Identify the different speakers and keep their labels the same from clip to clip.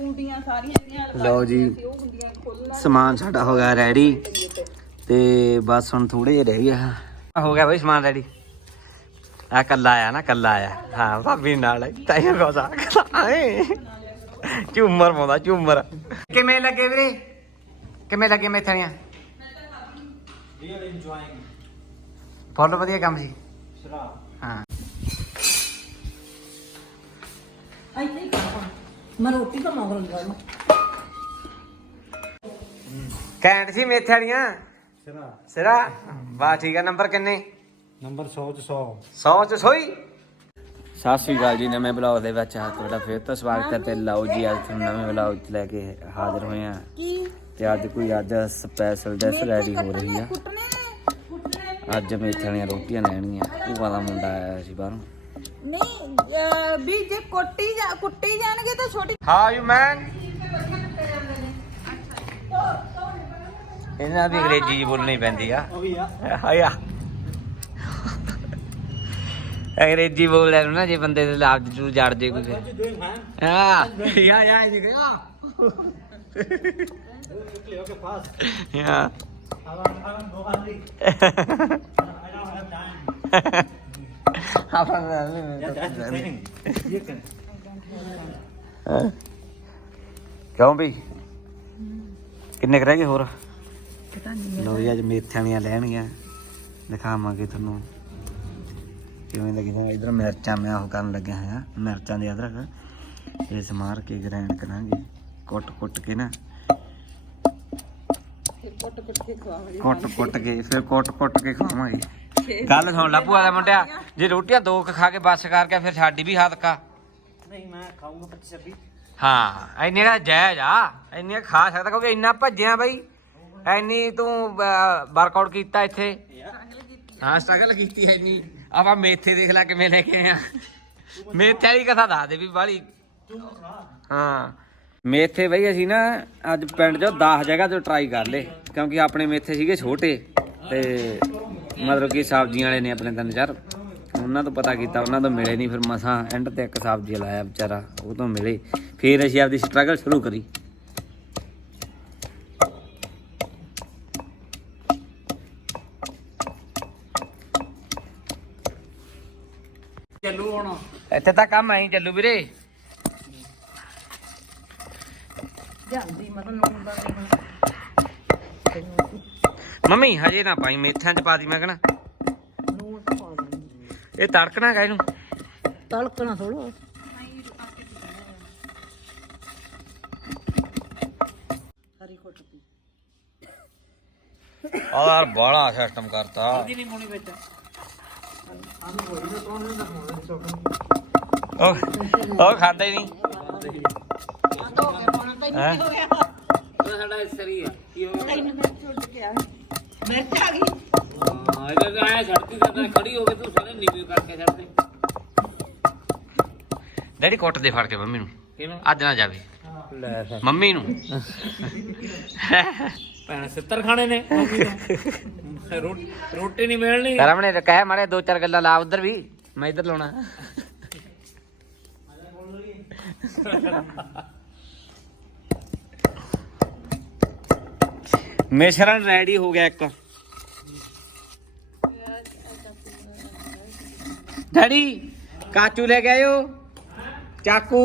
Speaker 1: ਕੁੰਡੀਆਂ ਸਾਰੀਆਂ ਇਹਦੀਆਂ
Speaker 2: ਲਓ ਜੀ
Speaker 1: ਉਹ ਹੁੰਦੀਆਂ ਖੋਲਣਾ
Speaker 2: ਸਮਾਨ ਸਾਡਾ ਹੋ ਗਿਆ ਰੈਡੀ ਤੇ ਬਸ ਹੁਣ ਥੋੜੇ ਜਿਹਾ ਰਹਿ ਗਿਆ ਹੋ ਗਿਆ ਬਈ ਸਮਾਨ ਰੈਡੀ ਆ ਕੱਲਾ ਆਇਆ ਨਾ ਕੱਲਾ ਆਇਆ। ਹਾਂ ਭਾਬੀ ਨਾਲ ਤਾਈਓ ਕੋਸਾ ਆਏ ਝੂਮਰ ਪਾਉਂਦਾ ਝੂਮਰ। ਕਿਵੇਂ ਲੱਗੇ ਵੀਰੇ? ਕਿਵੇਂ ਲੱਗੇ ਮੈਥਣੀਆਂ ਫੁੱਲ ਵਧੀਆ ਕੰਮ ਸੀ। ਹਾਂ।
Speaker 1: ਇੱਥੇ ਹੀ ਮੈਂ ਰੋਟੀ ਤਾਂ ਮੰਗ ਰਹੀ
Speaker 2: ਕੈਂਟ ਸੀ ਮੇਥੇ ਵਾਲੀਆਂ?
Speaker 3: ਸਿਰਾ।
Speaker 2: ਸਿਰਾ? ਵਾਹ ਠੀਕ ਹੈ ਨੰਬਰ ਕਿੰਨੇ?
Speaker 3: ਨੰਬਰ 100 ਚ 100
Speaker 2: 100 ਚ ਸੋਈ? ਸਤਿ ਸ੍ਰੀ ਅਕਾਲ ਜੀ ਨਵੇਂ ਬਲੌਗ ਦੇ ਵਿੱਚ ਆ ਤੁਹਾਡਾ ਫਿਰ ਤੋਂ ਸਵਾਗਤ ਹੈ ਤੇ ਲਓ ਜੀ ਅੱਜ ਤੁਹਾਨੂੰ ਨਵੇਂ ਬਲੌਗ ਚ ਲੈ ਕੇ ਹਾਜ਼ਰ ਹੋਏ ਆ ਤੇ ਅੱਜ ਕੋਈ ਅੱਜ ਸਪੈਸ਼ਲ ਡਿਸ਼ ਰੈਡੀ ਹੋ ਰਹੀ ਆ। ਅੱਜ ਮੇਥੇ ਵਾਲੀਆਂ ਰੋਟੀਆਂ ਲੈਣੀਆਂ। ਭੂਆ ਦਾ ਮੁੰਡਾ ਆਇਆ ਸੀ ਬਾਹਰੋਂ।
Speaker 1: ਨਹੀਂ ਅਹ ਵੀ ਜੇ ਕੁੱਟੀ ਜਾ ਕੁੱਟੀ ਜਾਣਗੇ ਤਾਂ ਛੋਟੀ
Speaker 2: ਹਾਊ ਯੂ ਮੈਨ ਇਹਨਾਂ ਦੀ ਅੰਗਰੇਜ਼ੀ ਜੀ ਬੋਲਣੀ ਪੈਂਦੀ ਆ।
Speaker 3: ਉਹ ਵੀ ਆ।
Speaker 2: ਹਾਇਆ ਅੰਗਰੇਜ਼ੀ ਬੋਲਦਾ ਨੂੰ ਨਾ ਜੇ ਬੰਦੇ ਦੇ ਲਾਭ ਜੂ ਜੜ ਜੇ ਕੁਝ? ਹਾਂ ਯਾ ਯਾ ਇਹ
Speaker 3: fast.
Speaker 2: ਯਾ।
Speaker 3: Can.
Speaker 2: ਕਿਉਂ ਵੀ ਕਿੰਨੇ ਕੁ ਰਹਿ ਗਏ ਹੋਰ? ਲੋ ਜੀ ਅੱਜ ਮੇਥਿਆਂ ਦੀਆਂ ਲੈਣਗੀਆਂ। ਦਿਖਾਵਾਂਗੇ ਤੁਹਾਨੂੰ। ਕਿਵੇਂ ਲੱਗੀਆਂ ਇਧਰ ਮਿਰਚਾਂ ਮੈਂ ਉਹ ਕਰਨ ਲੱਗਿਆ ਹਾਂ ਮਿਰਚਾਂ ਦੇ ਅਦਰਕ। ਇਹ ਸਮਾਰ ਕੇ ਗ੍ਰਾਈਂਡ ਕਰਾਂਗੇ। ਕੁੱਟ ਕੁੱਟ ਕੇ ਨਾ।
Speaker 1: ਕੁੱਟ ਕੁੱਟ ਕੇ ਖਵਾਵਾਂਗੇ।
Speaker 2: ਕੁੱਟ ਕੁੱਟ ਕੇ ਫਿਰ ਕੁੱਟ ਕੁੱਟ ਕੇ ਖਾਵਾਂਗੇ ਗੱਲ ਸੁਣ ਲਾ ਭੂਆ ਦਾ ਮੁੰਡਿਆ ਜੇ ਰੋਟੀਆਂ ਦੋ ਕੁ ਖਾ ਕੇ ਬੱਸ ਕਰਕੇ ਫਿਰ ਸਾਡੀ ਵੀ ਹੱਦਕਾ
Speaker 3: ਨਹੀਂ ਮੈਂ ਖਾਊਂਗਾ 25 26
Speaker 2: ਹਾਂ ਇੰਨੇ ਦਾ ਜਾਇਜ਼ ਆ ਇੰਨੇ ਖਾ ਸਕਦਾ ਕਿਉਂਕਿ ਇੰਨਾ ਭੱਜਿਆ ਬਈ। ਐਨੀ ਤੂੰ ਵਰਕਆਊਟ ਕੀਤਾ ਇੱਥੇ। ਹਾਂ ਸਟਰਗਲ ਕੀਤੀ ਐ ਇੰਨੀ। ਆਪਾਂ ਮੇਥੇ ਦੇਖ ਲੈ ਕਿਵੇਂ ਲੈ ਕੇ ਆ। ਮੇਥੇ ਵਾਲੀ ਕਥਾ ਦੱਸ ਦੇ ਵੀ ਬਾਲੀ ਹਾਂ। ਮੇਥੇ ਬਈ ਅਸੀਂ ਨਾ ਅੱਜ ਪਿੰਡ 'ਚੋਂ 10 ਜਗ੍ਹਾ ਤੋਂ ਟਰਾਈ ਕਰ ਲਏ ਕਿਉਂਕਿ ਆਪਣੇ ਮੇਥੇ ਸੀਗੇ ਛੋਟੇ ਤੇ ਮਤਲਬ ਕਿ ਸਬਜ਼ੀਆਂ ਵਾਲੇ ਨੇ ਆਪਣੇ ਤਿੰਨ ਚਾਰ ਉਹਨਾਂ ਤੋਂ ਪਤਾ ਕੀਤਾ ਉਹਨਾਂ ਤੋਂ ਮਿਲੇ ਨਹੀਂ ਫਿਰ ਮਸਾਂ ਐਂਡ ਤੇ ਇੱਕ ਸਬਜ਼ੀ ਲਾਇਆ ਵਿਚਾਰਾ ਉਹ ਤੋਂ ਮਿਲੇ। ਫਿਰ ਅਸੀਂ ਆਪਦੀ ਸਟਰਗਲ ਸ਼ੁਰੂ ਕਰੀ।
Speaker 3: ਚੱਲੂ ਹੁਣ।
Speaker 2: ਇੱਥੇ ਤਾਂ ਕੰਮ ਐਂ ਚੱਲੂ ਵੀਰੇ।
Speaker 1: ਜਾਂਦੀ ਮਤਲਬ ਨੂਨ ਦਾ
Speaker 2: ਮੰਮੀ ਹਜੇ ਨਾ ਪਾਈ ਮੇਥਿਆਂ 'ਚ ਪਾ ਦੀ ਮੈਂ ਕਹਣਾ।
Speaker 1: ਨੂਨ ਪਾ ਦਿੰਦੀ
Speaker 2: ਇਹ ਤੜਕਣਾ ਕਾ ਇਹਨੂੰ।
Speaker 1: ਤਲਕਣਾ ਥੋੜਾ ਹਰੀ ਕੁੱਟਦੀ
Speaker 2: ਆ ਯਾਰ ਬੜਾ ਸਿਸਟਮ ਕਰਤਾ।
Speaker 3: ਨਹੀਂ ਮੋਣੀ ਵਿੱਚ।
Speaker 2: ਉਹ ਉਹ ਖਾਂਦਾ ਹੀ ਨਹੀਂ। ਹੈਂ?
Speaker 3: ਸਾਡਾ ਇਸਰੀ ਹੈ। ਕੀ ਹੋ
Speaker 1: ਤੈਨੂੰ ਮੈਂ ਛੁੱਟ ਗਿਆ ਮਿਰਚ ਆ ਗਈ
Speaker 3: ਹਾਂ ਇਹਦਾ ਤਾਂ ਆਇਆ ਛੱਡਤੀ ਤਾਂ ਖੜੀ ਹੋ ਕੇ ਤੂੰ ਸਾਰੇ ਨੀਵੇਂ ਕਰਕੇ ਛੱਡਦੇ
Speaker 2: ਡੈਡੀ ਕੁੱਟ ਦੇ ਫੜ ਕੇ ਮੰਮੀ ਨੂੰ।
Speaker 3: ਕਿਵੇਂ?
Speaker 2: ਅੱਜ ਨਾ ਜਾਵੇ।
Speaker 3: ਲੈ
Speaker 2: ਮੰਮੀ ਨੂੰ।
Speaker 3: ਭੈਣ ਸਿੱਤਰ ਖਾਣੇ ਨੇ। ਰੋਟੀ ਨਹੀਂ ਮਿਲਣੀ।
Speaker 2: ਕਰਮ ਨੇ ਕਹਿ ਮਾੜੇ ਦੋ ਚਾਰ ਗੱਲਾਂ ਲਾ ਉਧਰ ਵੀ। ਮੈਂ ਇੱਧਰ ਲਾਉਣਾ। ਮਿਸ਼ਰਣ ਰੈਡੀ ਹੋ ਗਿਆ ਇੱਕ। ਡੈਡੀ ਕਾਚੂ ਲੈ ਕੇ ਆਇਓ। ਚਾਕੂ।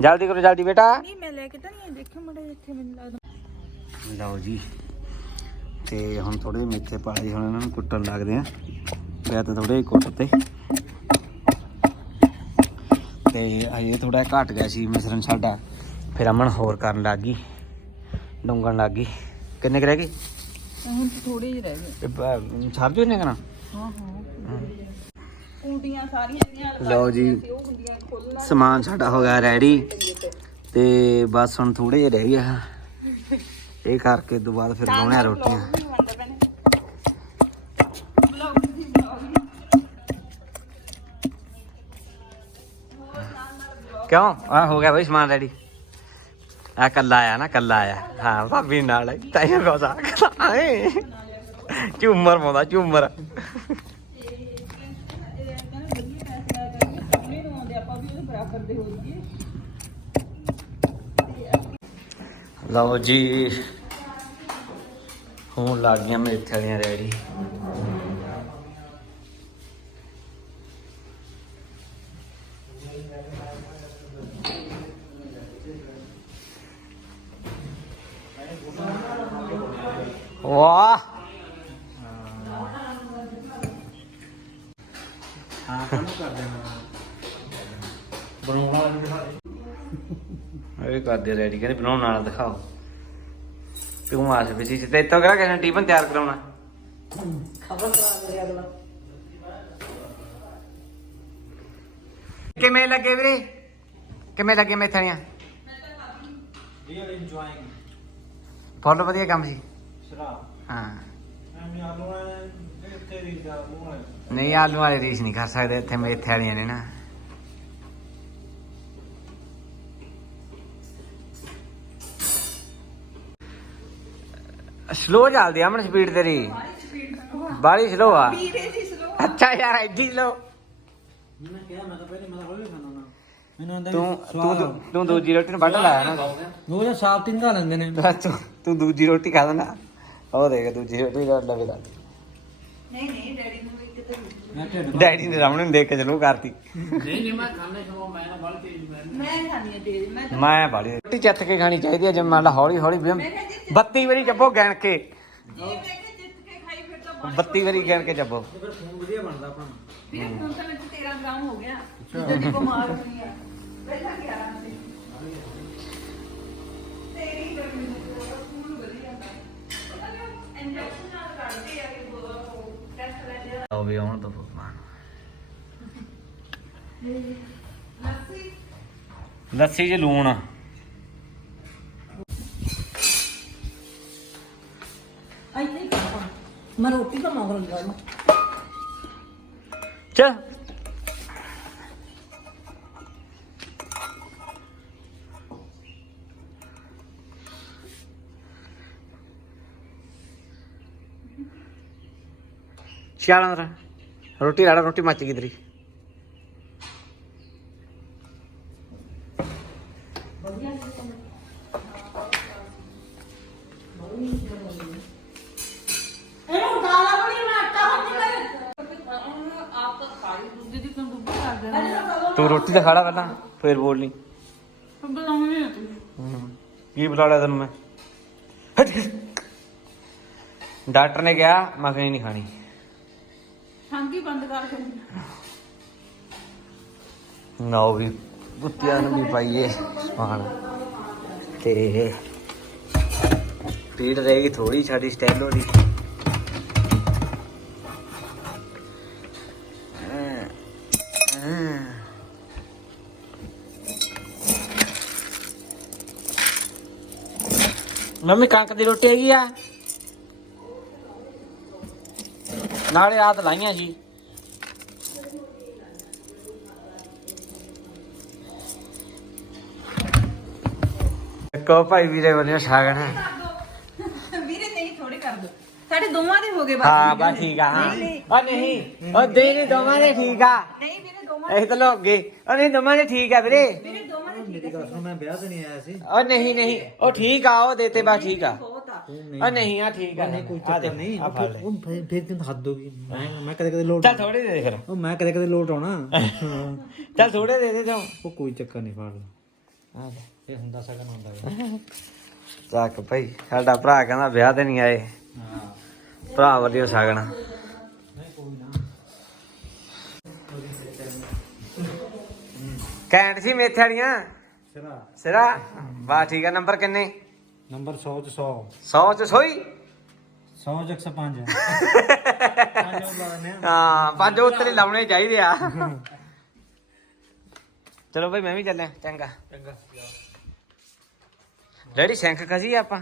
Speaker 2: ਜਲਦੀ ਕਰੋ ਜਲਦੀ ਬੇਟਾ।
Speaker 1: ਨਹੀਂ ਮੈਂ ਲੈ ਕੇ ਤਾਂ ਨਹੀਂ ਦੇਖਿਆ ਮੜੇ ਇੱਥੇ ਮੈਨੂੰ ਲੱਗਦਾ।
Speaker 2: ਲਓ ਜੀ। ਤੇ ਹੁਣ ਥੋੜੇ ਮੇਥੇ ਪਾ ਲਏ ਹੁਣ ਇਹਨਾਂ ਨੂੰ ਕੁੱਟਣ ਲੱਗਦੇ ਆ। ਤਾਂ ਥੋੜੇ ਕੁੱਟ ਤੇ। ਤੇ ਅਜੇ ਥੋੜਾ ਘਟ ਗਿਆ ਸੀ ਮਿਸ਼ਰਣ ਸਾਡਾ। ਫਿਰ ਅਮਨ ਹੋਰ ਕਰਨ ਲੱਗ ਗਈ। ਡੁੰਗਣ ਲੱਗ ਗਈ। ਕਿੰਨੇ ਕੁ ਰਹਿ ਗਏ?
Speaker 1: ਹੁਣ ਥੋੜੇ ਜਿਹੇ ਰਹਿ ਗਏ।
Speaker 2: ਇਹ ਬ- ਛੱਡ ਜੋ ਇਹਨੇ ਕਰਾਂ
Speaker 1: ਹਾਂ ਹਾਂ ਕੁੰਡੀਆਂ ਸਾਰੀਆਂ ਇਹਦੀਆਂ
Speaker 2: ਲਓ ਜੀ।
Speaker 1: ਉਹ ਹੁੰਦੀਆਂ ਖੋਲਣਾ
Speaker 2: ਸਮਾਨ ਸਾਡਾ ਹੋ ਗਿਆ ਰੈਡੀ ਤੇ। ਬਸ ਹੁਣ ਥੋੜੇ ਜਿਹੇ ਰਹਿ ਗਿਆ ਇਹ ਕਰਕੇ ਤੋਂ ਬਾਅਦ ਫਿਰ ਲਾਉਣੇ ਆ ਰੋਟੀਆਂ। ਕਿਉਂ? ਆ ਹੋ ਗਿਆ ਬਈ ਸਮਾਨ ਰੈਡੀ ਆ ਕੱਲਾ ਆਇਆ ਨਾ, ਕੱਲਾ ਆਇਆ ਹਾਂ, ਭਾਬੀ ਨਾਲ ਤੈਨੂੰ ਕੋਸਾ ਆਏ ਝੂਮਰ ਪਾਉਂਦਾ, ਝੂਮਰ। ਲਓ ਜੀ, ਹੁਣ ਲੱਗ ਗਈਆਂ ਮੇਥੇ ਵਾਲੀਆਂ ਰੈਡੀ।
Speaker 3: ਹਾਂ ਕੰਮ ਕਰ ਦੇਣਾ ਬਣਾਉਣਾ ਵਾਲਾ ਵੀ ਦਿਖਾ ਦੇ।
Speaker 2: ਇਹ ਕਰਦੇ ਰੈਡੀ ਕਹਿੰਦੇ ਬਣਾਉਣ ਵਾਲਾ ਦਿਖਾਓ। ਤੂੰ ਆਸ ਵਿੱਚ ਸੀ ਤੇ ਤੋਂ ਕਿਹੜਾ ਕਿਸੇ ਟੀਪਨ ਤਿਆਰ ਕਰਾਉਣਾ? ਕਿਵੇਂ ਲੱਗੇ ਵੀਰੇ? ਕਿਵੇਂ ਲੱਗੇ ਮੇਥਣੀਆਂ
Speaker 3: ਰੀਅਲ ਇੰਜੋਇੰਗ
Speaker 2: ਫੁੱਲ ਵਧੀਆ ਕੰਮ ਸੀ।
Speaker 3: ਸਰਾ
Speaker 2: ਹਾਂ।
Speaker 3: ਮੈਂ ਆਲੂ ਨੇ ਤੇਰੀ ਦਾ ਮੂੰਹ ਹੈ
Speaker 2: ਨਹੀਂ ਆਲੂ ਵਾਲੇ ਰੀਸ ਨਹੀਂ ਕਰ ਸਕਦੇ ਇੱਥੇ ਮੇਥੇ ਵਾਲੀਆਂ ਨੇ ਨਾ। ਸਲੋ ਚੱਲਦੀ ਆ ਅਮਨ ਸਪੀਡ ਤੇਰੀ। ਬਾਲੀ ਸਲੋ ਆ।
Speaker 1: ਵੀਰੇ ਦੀ ਸਲੋ
Speaker 2: ਅੱਛਾ ਯਾਰ ਐਡੀ ਸਲੋ
Speaker 3: ਮੈਂ ਕਿਹਾ ਮੈਂ ਤਾਂ ਪਹਿਲੇ ਮੈਂ ਤਾਂ ਹੌਲੀ ਖਾਣਾ ਨਾ। ਮੈਨੂੰ ਆਂਦਾ
Speaker 2: ਤੂੰ ਤੂੰ ਤੂੰ- ਤੂੰ ਦੂਜੀ ਰੋਟੀ ਨੂੰ ਵੱਢ ਲਾਇਆ ਨਾ।
Speaker 3: ਉਹ ਜਾਂ ਸਾਫ਼ ਤਿੰਗਾ ਲੈਂਦੇ ਨੇ।
Speaker 2: ਤੂੰ ਤੂੰ ਦੂਜੀ ਰੋਟੀ ਖਾ ਦੇਣਾ ਉਹ ਦੇਖ ਦੂਜੀ ਰੋਟੀ ਦਾ ਦਾ।
Speaker 1: ਨਹੀਂ ਨਹੀਂ ਡੈਡੀ
Speaker 2: ਡੈਡੀ ਨੇ ਰਾਵਣ ਨੂੰ ਦੇਖ ਕੇ ਚਲੂ ਕਰਤੀ।
Speaker 1: ਮੈਂ ਖਾਣੀ ਹੈ ਤੇਰੀ ਮੈਂ ਤਾਂ-
Speaker 2: ਮੈਂ ਬਾਲੀ ਰੋਟੀ ਚੱਤ ਕੇ ਖਾਣੀ ਚਾਹੀਦੀ ਹੈ ਜੇ ਮੰਨ ਲਾ ਹੌਲੀ ਹੌਲੀ ਵੀ 32 ਵਾਰੀ ਚੱਬੋ ਗਿਣ ਕੇ।
Speaker 1: ਜੇ ਮੈਂ ਕਿ ਜਿੱਤ ਕੇ ਖਾਈ ਫਿਰ ਤਾਂ ਬਾਅਦ
Speaker 2: 32 ਵਾਰੀ ਗਿਣ ਕੇ ਚੱਬੋ।
Speaker 3: ਫਿਰ ਫੋਨ ਵਧੀਆ ਬਣਦਾ ਆਪਣਾ
Speaker 1: ਵੀਰੇ ਹੁਣ ਤਾਂ ਮੈਨੂੰ 13 ਗ੍ਰਾਮ ਹੋ ਗਿਆ। ਜਦੋਂ ਦੀ ਬਿਮਾਰ ਹੋਈ ਆ। ਪਹਿਲਾਂ 11 ਸੀ। ਤੇਰੀ ਗਰਮੀ ਨੂੰ ਸਕੂਲ ਵਧੀਆ ਜਾਂਦਾ ਇੰਜੈਕਸ਼ਨ ਨਾਲ ਆ। ਟੈਸਟ ਲੈਂਦੇ ਆ
Speaker 2: ਉਹ ਵੀ ਆਉਣ ਤੋਂ ਭਗਵਾਨ
Speaker 1: ਲੱਸੀ
Speaker 2: 'ਚ ਲੂਣ।
Speaker 1: ਇੱਥੇ ਖਾਣਾ ਮੈਂ ਰੋਟੀ ਤਾਂ ਮੰਗ ਰਹੀ
Speaker 2: ਚੱਲ।
Speaker 1: ਮੈਂ ਆਟਾ ਹੁੰਦੀ ਕਰ ਆਪ ਤਾਂ
Speaker 2: ਰੋਟੀ ਤਾਂ ਖਾੜਾ ਪਹਿਲਾਂ ਫੇਰ ਬੋਲ ਨਹੀਂ
Speaker 1: ਬੁਲਾਉਣੀ ਹੈ ਤੂੰ
Speaker 2: ਕੀ ਬੁਲਾ ਲਿਆ ਤੈਨੂੰ ਮੈਂ। ਡਾਕਟਰ ਨੇ ਕਿਹਾ ਮੱਖਣੀ ਨਹੀਂ ਖਾਣੀ।
Speaker 1: ਠਾਂਗੀ ਬੰਦ ਕਰ ਫਿਰ
Speaker 2: ਨਾ ਉਹ ਵੀ ਕੁੱਤਿਆਂ ਨੂੰ ਵੀ ਪਾਈਏ ਸਮਾਨ। ਤੇ ਪੀੜ ਰਹੇਗੀ ਥੋੜੀ ਸਾਡੀ ਸਟੈਲੋ ਦੀ। ਹਾਂ, ਹਾਂ। ਮੰਮੀ ਕਣਕ ਦੀ ਰੋਟੀ ਹੈਗੀ ਆ? ਨਾਲੇ ਆਤ ਲਾਈਆਂ ਸੀ ਕੋ ਭਾਈ ਵੀਰੇ ਵੱਲੋਂ ਸ਼ਾਗਨ ਹੈ।
Speaker 1: ਵੀਰੇ ਨਹੀਂ ਥੋੜੇ ਕਰ ਦੋ ਸਾਡੇ ਦੋਵਾਂ ਦੇ ਹੋ ਗਏ ਬਸ
Speaker 2: ਹਾਂ ਬਸ ਠੀਕ ਆ ਹਾਂ। ਉਹ ਨਹੀਂ। ਉਹ ਦੇ ਨਹੀਂ ਦੋਵਾਂ ਦੇ ਠੀਕ ਆ।
Speaker 1: ਨਹੀਂ ਵੀਰੇ ਦੋਵਾਂ
Speaker 2: ਇਹ ਤਾਂ ਲੋਕ ਗਏ। ਉਹ ਨਹੀਂ ਦੋਵਾਂ ਦੇ ਠੀਕ ਆ ਵੀਰੇ।
Speaker 1: ਵੀਰੇ ਦੋਵਾਂ ਦੇ
Speaker 3: ਗੱਲ ਸੁਣ ਮੈਂ ਵਿਆਹ ਤੇ ਨਹੀਂ ਆਇਆ ਸੀ।
Speaker 2: ਉਹ ਨਹੀਂ ਨਹੀਂ ਉਹ ਠੀਕ ਆ ਉਹ ਦੇਤੇ ਬਸ ਠੀਕ ਆ।
Speaker 1: ਆ
Speaker 2: ਨਹੀਂ ਆ ਠੀਕ ਆ
Speaker 3: ਨਹੀਂ ਕੋਈ
Speaker 2: ਆ
Speaker 3: ਚੱਕਰ ਨਹੀਂ
Speaker 2: ਆ ਫੜ ਲੈ।
Speaker 3: ਉਹ ਫਿਰ ਫਿਰ ਕਿੰਨ ਹੱਦ ਹੋ ਗਈ। ਮੈਂ ਮੈਂ ਕਦੇ ਕਦੇ ਲੋਟ
Speaker 2: ਚੱਲ ਥੋੜੇ ਦੇ ਦੇ ਫਿਰ।
Speaker 3: ਉਹ ਮੈਂ ਕਦੇ ਕਦੇ ਲੋਟ ਆਉਣਾ।
Speaker 2: ਚੱਲ ਥੋੜੇ ਦੇ ਦੇ ਤੂੰ
Speaker 3: ਉਹ ਕੋਈ ਚੱਕਰ ਨਹੀਂ ਫੜ
Speaker 2: ਆ ਲੈ
Speaker 3: ਇਹ ਹੁੰਦਾ ਸਗਨ ਹੁੰਦਾ
Speaker 2: ਚੱਕ ਭਾਈ ਸਾਡਾ ਭਰਾ ਕਹਿੰਦਾ ਵਿਆਹ ਤੇ ਨਹੀਂ ਆਏ।
Speaker 3: ਹਾਂ।
Speaker 2: ਭਰਾ ਵਧੀਆ ਸਾਗਣਾ
Speaker 3: ਨਹੀਂ ਕੋਈ ਨਾ।
Speaker 2: ਕੈਂਟ ਸੀ ਮੇਥੇ ਵਾਲੀਆਂ?
Speaker 3: ਸਿਰਾ।
Speaker 2: ਸਿਰਾ? ਵਾਹ ਠੀਕ ਆ। ਨੰਬਰ ਕਿੰਨੇ?
Speaker 3: ਨੰਬਰ 100 ਚ 100
Speaker 2: 100 ਚ ਸੋਈ?
Speaker 3: 100 ਚ 105 ਪੰਜ। ਆ
Speaker 2: ਹਾਂ ਪੰਜ ਉੱਤਰੇ ਲਾਉਣੇ ਚਾਹੀਦੇ ਆ। ਚਲੋ ਭਾਈ ਮੈਂ ਵੀ ਚੱਲਿਆ ਚੰਗਾ।
Speaker 3: ਚੰਗਾ।
Speaker 2: ਡੈਡੀ ਸੈਂਕ ਕਸੀ ਆਪਾਂ?